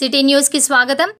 City news కి స్వాగతం।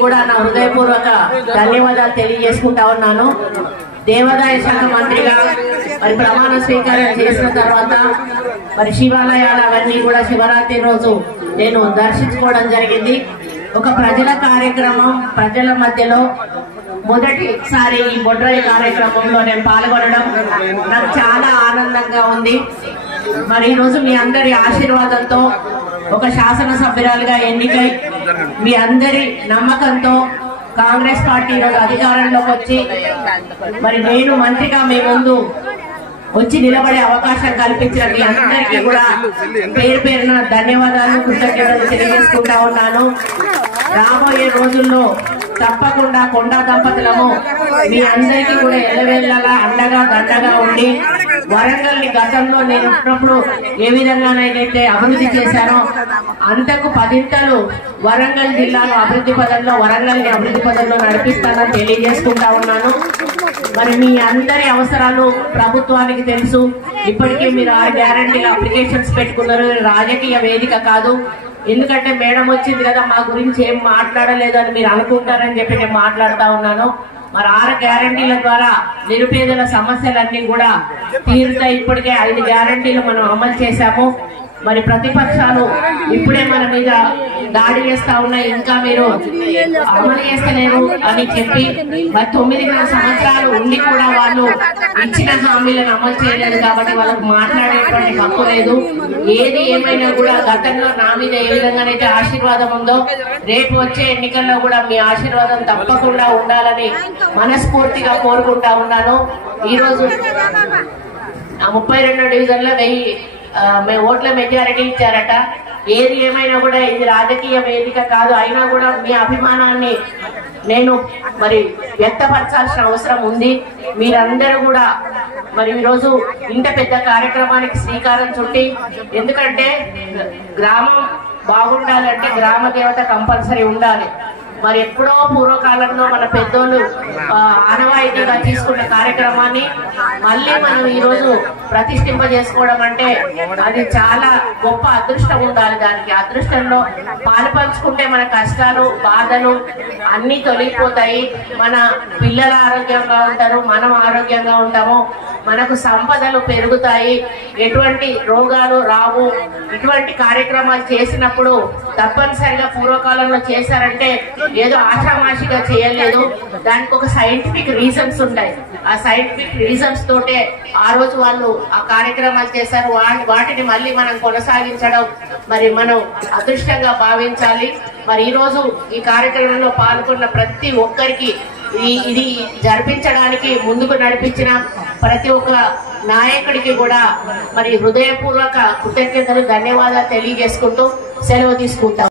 కూడా నా హృదయపూర్వక ధన్యవాదాలు తెలియజేసుకుంటా ఉన్నాను। దేవాదాయ శాఖ మంత్రిగా మరి ప్రమాణ స్వీకారం చేసిన తర్వాత మరి శివాలయాలు అవన్నీ కూడా శివరాత్రి రోజు నేను దర్శించుకోవడం జరిగింది। ఒక ప్రజల కార్యక్రమం, ప్రజల మధ్యలో మొదటిసారి ఈ బొడ్రాయి కార్యక్రమంలో నేను పాల్గొనడం నాకు చాలా ఆనందంగా ఉంది। మరి ఈ రోజు మీ అందరి ఆశీర్వాదంతో ఒక శాసనసభ్యురాలుగా ఎన్నికై మీ అందరి నమ్మకంతో కాంగ్రెస్ పార్టీ ఈరోజు అధికారంలోకి వచ్చి మరి నేను మంత్రిగా మీ ముందు వచ్చి నిలబడే అవకాశం కల్పించిన మీ అందరికీ కూడా పేరు పేరున ధన్యవాదాలు, కృతజ్ఞతలు తెలియజేసుకుంటా ఉన్నాను। రాబోయే రోజుల్లో తప్పకుండా కొండా దంపతులము మీ అందరికీ కూడా ఎల్లవేళ్ళగా అండగా దండగా ఉండి వరంగల్ ని గతంలో నేను ఉన్నప్పుడు ఏ విధంగానైతే అభివృద్ధి చేశానో అంతకు 10 వరంగల్ జిల్లాలో అభివృద్ధి పదంలో వరంగల్ ని అభివృద్ధి పదంలో నడిపిస్తానని తెలియజేసుకుంటా ఉన్నాను। మరి మీ అందరి అవసరాలు ప్రభుత్వానికి తెలుసు। ఇప్పటికే మీరు 6 గ్యారంటీల అప్లికేషన్స్ పెట్టుకున్నారు। రాజకీయ వేదిక కాదు, ఎందుకంటే మేడం వచ్చింది కదా మా గురించి ఏం మాట్లాడలేదు అని మీరు అనుకుంటారని చెప్పి నేను మాట్లాడుతా ఉన్నాను। మరి 6 గ్యారంటీల ద్వారా నిరుపేదల సమస్యలన్నీ కూడా తీరుతాయి। ఇప్పటికే 5 గ్యారంటీలు మనం అమలు చేశాము। మరి ప్రతిపక్షాలు ఇప్పుడే మన మీద దాడి చేస్తా ఉన్నాయి, ఇంకా మీరు అమలు చేస్తలేరు అని చెప్పి మరి 9 సంవత్సరాలు ఉండి కూడా వాళ్ళు ఇచ్చిన హామీలను అమలు చేయలేదు కాబట్టి వాళ్ళకు మాట్లాడేటువంటి హక్కు లేదు। ఏది ఏమైనా కూడా గతంలో నా మీద ఏ విధంగానైతే ఆశీర్వాదం ఉందో రేపు వచ్చే ఎన్నికల్లో కూడా మీ ఆశీర్వాదం తప్పకుండా ఉండాలని మనస్ఫూర్తిగా కోరుకుంటా ఉన్నాను। ఈ రోజు 32 డివిజన్లో 1000 ఓట్ల మెజారిటీ ఇచ్చారట। ఏది ఏమైనా కూడా ఇది రాజకీయ వేదిక కాదు, అయినా కూడా మీ అభిమానాన్ని నేను మరి వ్యక్తపరచాల్సిన అవసరం ఉంది। మీరందరూ కూడా మరి ఈరోజు ఇంత పెద్ద కార్యక్రమానికి శ్రీకారం చుట్టి, ఎందుకంటే గ్రామం బాగుండాలంటే గ్రామ దేవత కంపల్సరీ ఉండాలి। మరి ఎప్పుడో పూర్వకాలంలో మన పెద్దోళ్ళు ఆనవాయితీగా తీసుకున్న కార్యక్రమాన్ని మళ్ళీ మనం ఈ రోజు ప్రతిష్ఠింపజేసుకోవడం అంటే అది చాలా గొప్ప అదృష్టం ఉండాలి। దానికి అదృష్టంలో పాలు పంచుకుంటే మన కష్టాలు బాధలు అన్ని తొలగిపోతాయి, మన పిల్లలు ఆరోగ్యంగా ఉంటారు, మనం ఆరోగ్యంగా ఉంటాము, మనకు సంపదలు పెరుగుతాయి, ఎటువంటి రోగాలు రావు। ఇటువంటి కార్యక్రమాలు చేసినప్పుడు తప్పనిసరిగా పూర్వకాలంలో చేశారంటే ఏదో ఆషామాషిగా చేయలేదు, దానికి ఒక సైంటిఫిక్ రీజన్స్ ఉంటాయి। ఆ సైంటిఫిక్ రీజన్స్ తోటే ఆ రోజు వాళ్ళు ఆ కార్యక్రమాలు చేశారు। వాటిని మళ్ళీ మనం కొనసాగించడం మరి మనం అదృష్టంగా భావించాలి। మరి ఈ రోజు ఈ కార్యక్రమంలో పాల్గొన్న ప్రతి ఒక్కరికి ఇది జరిపించడానికి ముందుకు నడిపించిన ప్రతి ఒక్క నాయకుడికి కూడా మరి హృదయపూర్వక కృతజ్ఞతలు ధన్యవాదాలు తెలియజేసుకుంటూ సెలవు తీసుకుంటాం.